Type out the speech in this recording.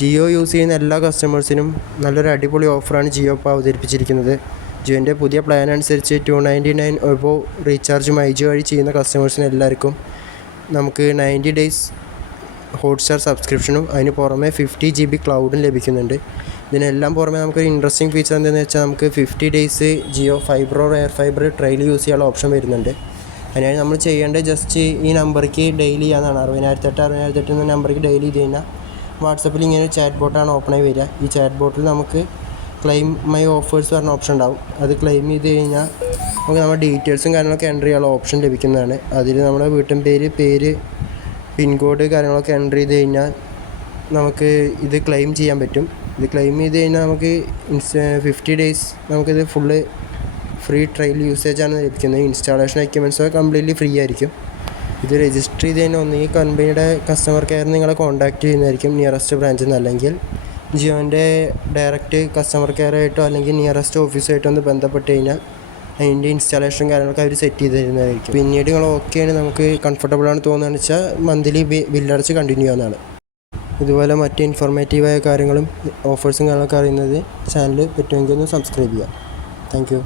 Jio use ചെയ്യുന്ന എല്ലാ കസ്റ്റമേഴ്സിനും നല്ലൊരു അടിപൊളി ഓഫറാണ് ജിയോ ഇപ്പോൾ അവതരിപ്പിച്ചിരിക്കുന്നത്. ജിയോൻ്റെ പുതിയ പ്ലാൻ അനുസരിച്ച് 299 എബോ റീചാർജ് മൈജി വഴി ചെയ്യുന്ന കസ്റ്റമേഴ്സിന് എല്ലാവർക്കും നമുക്ക് 90 ഡേയ്സ് ഹോട്ട്സ്റ്റാർ സബ്സ്ക്രിപ്ഷനും അതിന് പുറമെ 50 GB ക്ലൗഡും ലഭിക്കുന്നുണ്ട്. ഇതിനെല്ലാം പുറമെ നമുക്കൊരു ഇൻട്രസ്റ്റിംഗ് ഫീച്ചർ എന്താണെന്ന് വെച്ചാൽ നമുക്ക് 50 days Jio fibre or air fibre trial use ചെയ്യാനുള്ള ഓപ്ഷൻ വരുന്നുണ്ട്. അതിനായി നമ്മൾ ചെയ്യേണ്ടത് ജസ്റ്റ് ഈ നമ്പർക്ക് ഡെയിലി ചെയ്യാനാണ്. 608 എന്ന നമ്പർക്ക് ഡെയിലി ചെയ്ത് കഴിഞ്ഞാൽ വാട്സപ്പിൽ ഇങ്ങനെ ചാറ്റ് ബോട്ടാണ് ഓപ്പണായി വരിക. ഈ ചാറ്റ് ബോട്ടിൽ നമുക്ക് ക്ലെയിം മൈ ഓഫേഴ്സ് പറഞ്ഞ ഓപ്ഷൻ ഉണ്ടാവും. അത് ക്ലെയിം ചെയ്ത് കഴിഞ്ഞാൽ നമുക്ക് നമ്മുടെ ഡീറ്റെയിൽസും കാര്യങ്ങളൊക്കെ എൻ്റർ ചെയ്യാനുള്ള ഓപ്ഷൻ ലഭിക്കുന്നതാണ്. അതിൽ നമ്മുടെ വീട്ടിൻ പേര് പിൻകോഡ് കാര്യങ്ങളൊക്കെ എൻ്റർ ചെയ്ത് കഴിഞ്ഞാൽ നമുക്ക് ഇത് ക്ലെയിം ചെയ്യാൻ പറ്റും. ഇത് ക്ലെയിം ചെയ്ത് കഴിഞ്ഞാൽ നമുക്ക് 50 ഡേയ്സ് നമുക്കിത് ഫുള്ള് ഫ്രീ ട്രയൽ യൂസേജാണ് ലഭിക്കുന്നത്. ഇൻസ്റ്റാളേഷൻ എക്യുപ്മെൻറ്റ്സൊക്കെ കംപ്ലീറ്റ്ലി ഫ്രീ ആയിരിക്കും. ഇത് രജിസ്റ്റർ ചെയ്ത് കഴിഞ്ഞാൽ ഒന്നുകിൽ കമ്പനിയുടെ കസ്റ്റമർ കെയർ നിങ്ങളെ കോൺടാക്റ്റ് ചെയ്യുന്നതായിരിക്കും നിയറസ്റ്റ് ബ്രാഞ്ചിൽ നിന്ന്, അല്ലെങ്കിൽ ജിയോൻ്റെ ഡയറക്റ്റ് കസ്റ്റമർ കെയറായിട്ടോ അല്ലെങ്കിൽ നിയറസ്റ്റ് ഓഫീസായിട്ടോ ഒന്ന് ബന്ധപ്പെട്ട് കഴിഞ്ഞാൽ അതിൻ്റെ ഇൻസ്റ്റാളേഷൻ കാര്യങ്ങളൊക്കെ അവർ സെറ്റ് ചെയ്ത് തരുന്നതായിരിക്കും. പിന്നീട് നിങ്ങൾ ഓക്കെയാണ് നമുക്ക് കംഫർട്ടബിളാണ് തോന്നുകയെന്ന് വെച്ചാൽ മന്ത്ലി ബില്ലടച്ച് കണ്ടിന്യൂ ചെയ്യാവുന്നതാണ്. ഇതുപോലെ മറ്റ് ഇൻഫോർമേറ്റീവായ കാര്യങ്ങളും ഓഫേഴ്സും കാര്യങ്ങളൊക്കെ അറിയുന്നത് ചാനൽ പറ്റുമെങ്കിൽ ഒന്ന് സബ്സ്ക്രൈബ് ചെയ്യാം. Thank you.